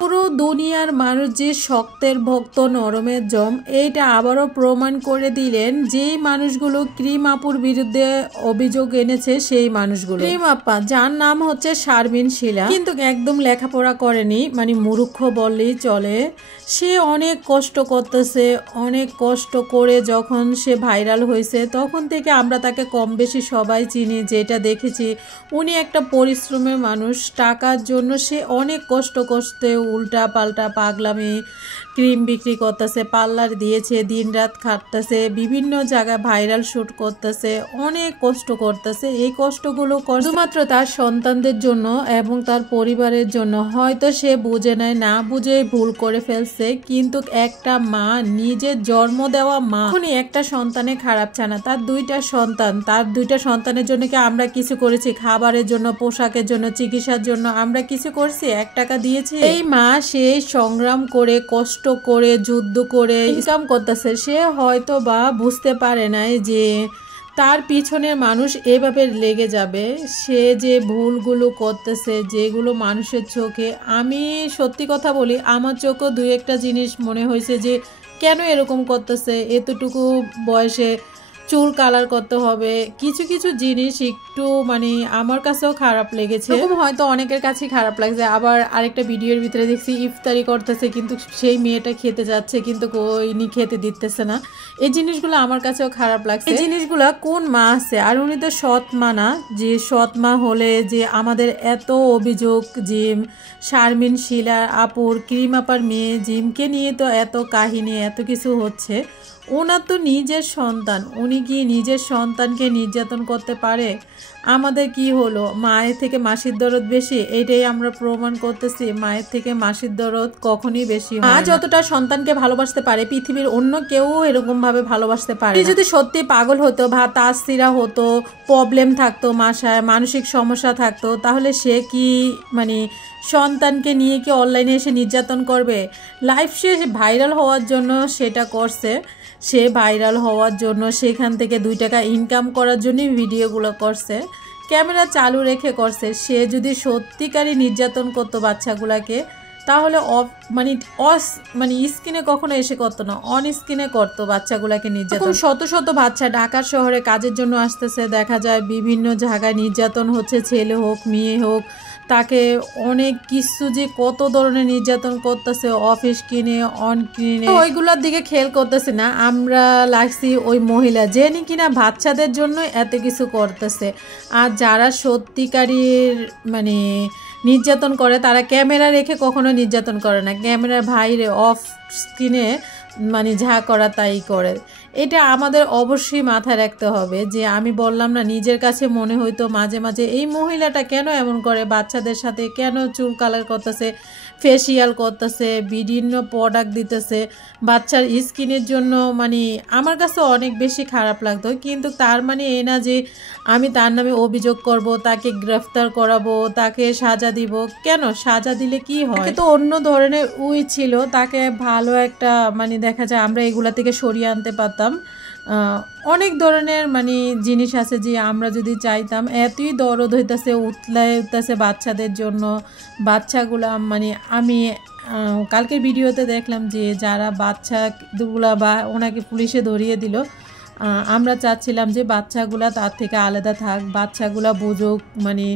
পুরো দুনিয়ার মানুষ যে শক্তের ভক্ত নরমের জম, এইটা আবারও প্রমাণ করে দিলেন যেই মানুষগুলো ক্রিম আপুর বিরুদ্ধে অভিযোগ এনেছে সেই মানুষগুলো। ক্রিম আপা যার নাম হচ্ছে শারমিন শিলা, কিন্তু একদম লেখাপড়া করেনি, মানে মূর্খ বললেই চলে। সে অনেক কষ্ট করতেছে, অনেক কষ্ট করে যখন সে ভাইরাল হয়েছে তখন থেকে আমরা তাকে কম বেশি সবাই চিনি, যেটা দেখেছি উনি একটা পরিশ্রমের মানুষ। টাকার জন্য সে অনেক কষ্ট করতে উল্টা পাল্টা পাগলামি ক্রিম বিক্রি করতেছে, পার্লার দিয়েছে, দিন রাত খাটতেছে, বিভিন্ন জায়গায় ভাইরাল শ্যুট করতেছে, অনেক কষ্ট করতেছে। এই কষ্টগুলো শুধুমাত্র তার সন্তানদের জন্য এবং তার পরিবারের জন্য। হয়তো সে বুঝে নেয়, না বুঝে ভুল করে ফেলছে, কিন্তু একটা মা, নিজের জন্ম দেওয়া মা, এখনই একটা সন্তানে খারাপ চায় না। তার দুইটা সন্তান, তার দুইটা সন্তানের জন্য কি আমরা কিছু করেছি? খাবারের জন্য, পোশাকের জন্য, চিকিৎসার জন্য আমরা কিছু করছি? 1 টাকা দিয়েছি? এই মা সে সংগ্রাম করে, কষ্ট করে, যুদ্ধ করে ইনকাম করতেছে। সে হয়তো বা বুঝতে পারে নাই যে তার পিছনের মানুষ এভাবে লেগে যাবে। সে যে ভুলগুলো করতেছে, যেগুলো মানুষের চোখে, আমি সত্যি কথা বলি, আমার চোখেও 2-1টা জিনিস মনে হয়েছে যে কেন এরকম করতেছে, এতটুকু বয়সে চুল কালার করতে হবে, কিছু কিছু জিনিস একটু মানে আমার কাছেও খারাপ লেগেছে। এরকম হয়তো অনেকের কাছে খারাপ লাগছে। আবার আরেকটা ভিডিওর ভিতরে দেখছি ইফতারি করতেছে, কিন্তু সেই মেয়েটা খেতে যাচ্ছে কিন্তু ইনি খেতে দিতেছে না। এই জিনিসগুলো আমার কাছেও খারাপ লাগছে। এই জিনিসগুলো কোন মা আছে? আর উনি তো সৎ মা না, যে সৎ মা হলে যে আমাদের এত অভিযোগ, জিম শারমিন শিলা আপুর, ক্রিম আপার মেয়ে জিমকে নিয়ে তো এত কাহিনী, এত কিছু হচ্ছে। ওনার তো নিজের সন্তান, উনি কি নিজের সন্তানকে নির্যাতন করতে পারে? আমাদের কি হলো, মায়ের থেকে মাসির দরদ বেশি? এইটাই আমরা প্রমাণ করতেছি, মায়ের থেকে মাসির দরদ কখনই বেশি হয় না। মা যতটা সন্তানকে ভালোবাসতে পারে পৃথিবীর অন্য কেউ এরকম ভাবে ভালোবাসতে পারে না। যদি সত্যি পাগল হতো বা তাসিরা হতো, প্রবলেম থাকতো, মাসায় মানসিক সমস্যা থাকতো, তাহলে সে কি মানে সন্তানকে নিয়ে কি অনলাইনে এসে নির্যাতন করবে? লাইফ সে ভাইরাল হওয়ার জন্য সেটা করছে। সে ভাইরাল হওয়ার জন্য, সেখান থেকে 2 টাকা ইনকাম করার জন্যই ভিডিওগুলো করছে, ক্যামেরা চালু রেখে করছে। সে যদি সত্যিকারই নির্যাতন করতো বাচ্চাগুলাকে, তাহলে মানে স্ক্রিনে কখনো এসে করতো না, অন স্ক্রিনে করতো বাচ্চাগুলাকে নির্যাতন। শত শত বাচ্চা ঢাকার শহরে কাজের জন্য আসতেছে, দেখা যায় বিভিন্ন জায়গায় নির্যাতন হচ্ছে, ছেলে হোক মেয়ে হোক, তাকে অনেক কিছু যে কত ধরনের নির্যাতন করতেছে, অফিস কিনে, অন কিনে, ওইগুলোর দিকে খেয়াল করতেছে না। আমরা লাগছি ওই মহিলা যে কিনা বাচ্চাদের জন্য এত কিছু করতেছে। আর যারা সত্যিকারীর মানে নির্যাতন করে, তারা ক্যামেরা রেখে কখনো নির্যাতন করে না, ক্যামেরার বাইরে অফ স্ক্রিনে মানে যা করা তাই করে। এটা আমাদের অবশ্যই মাথায় রাখতে হবে। যে আমি বললাম না, নিজের কাছে মনে হইতো মাঝে মাঝে এই মহিলাটা কেন এমন করে, বাচ্চাদের সাথে কেন চুল কালার করতেছে, ফেসিয়াল করতেছে, বিভিন্ন প্রোডাক্ট দিতেছে বাচ্চার স্কিনের জন্য। মানে আমার কাছে অনেক বেশি খারাপ লাগতো। কিন্তু তার মানে এই না যে আমি তার নামে অভিযোগ করব, তাকে গ্রেফতার করাবো, তাকে সাজা দিব। কেন সাজা দিলে কি হয়? তো অন্য ধরনের ছিল, তাকে ভালো একটা মানে দেখা যায় আমরা এগুলা থেকে সরিয়ে আনতে পারতাম। অনেক ধরনের মানে জিনিস আছে যে আমরা যদি চাইতাম। এতই দরদ হইতেছে, উঠতেছে বাচ্চাদের জন্য। বাচ্চাগুলা মানে আমি কালকের ভিডিওতে দেখলাম যে যারা বাচ্চাগুলা বা ওনাকে পুলিশে ধরিয়ে দিল, আমরা চাচ্ছিলাম যে বাচ্চাগুলা তার থেকে আলাদা থাক, বাচ্চাগুলা বুঝুক মানে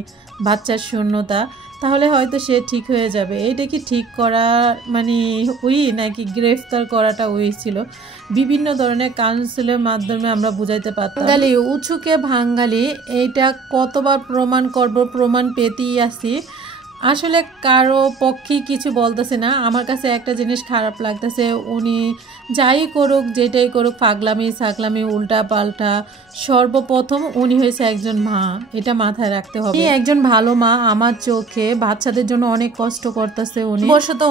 বাচ্চার শূন্যতা, তাহলে হয়তো সে ঠিক হয়ে যাবে। এইটা কি ঠিক করা মানে নাকি গ্রেফতার করাটা ছিল? বিভিন্ন ধরনের কাউন্সিলের মাধ্যমে আমরা বুঝাইতে পারতাম। বাঙালি উঁচুকে ভাঙ্গালি, এইটা কতবার প্রমাণ করব, প্রমাণ পেতেই আসি। আসলে কারো পক্ষেই কিছু বলতেছে না। আমার কাছে একটা জিনিস খারাপ লাগতেছে, উনি যাই করুক, যেটাই করুক, পাগলামি সাগলামি উল্টা পাল্টা, সর্বপ্রথম উনি হয়েছে একজন মা, এটা মাথায় রাখতে হবে। একজন ভালো মা আমার চোখে, বাচ্চাদের জন্য অনেক কষ্ট করতেছে।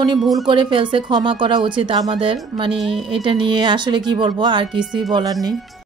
উনি ভুল করে ফেলছে, ক্ষমা করা উচিত আমাদের। মানে এটা নিয়ে আসলে কি বলবো, আর কিছুই বলার নেই।